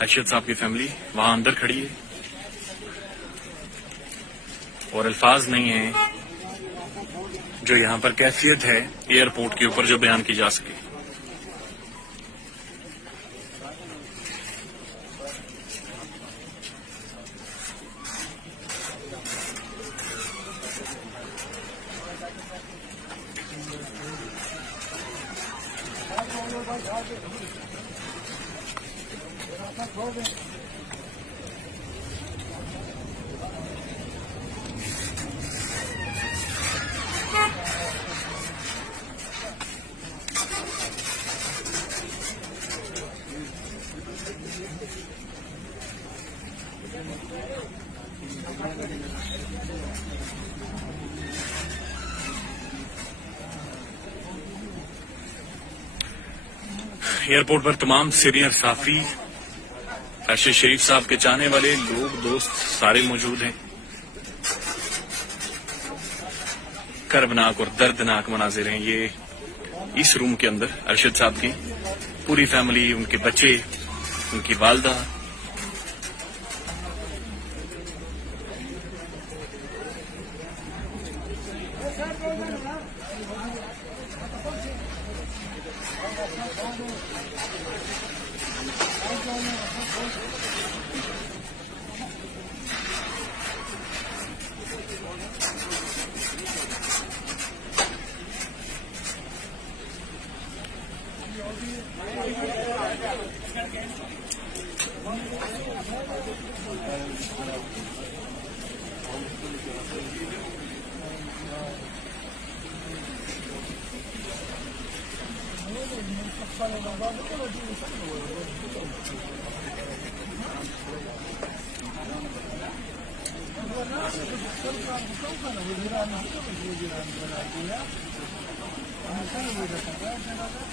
अरशद साहब की फैमिली वहां अंदर खड़ी है और अल्फाज नहीं है जो यहां पर कैफियत है एयरपोर्ट के ऊपर जो बयान की जा सके। एयरपोर्ट पर तमाम सीनियर साफी अरशद शरीफ साहब के चाहने वाले लोग दोस्त सारे मौजूद हैं। कर्बनाक और दर्दनाक मनाजिर हैं ये इस रूम के अंदर। अरशद साहब की पूरी फैमिली, उनके बच्चे, उनकी वालदा,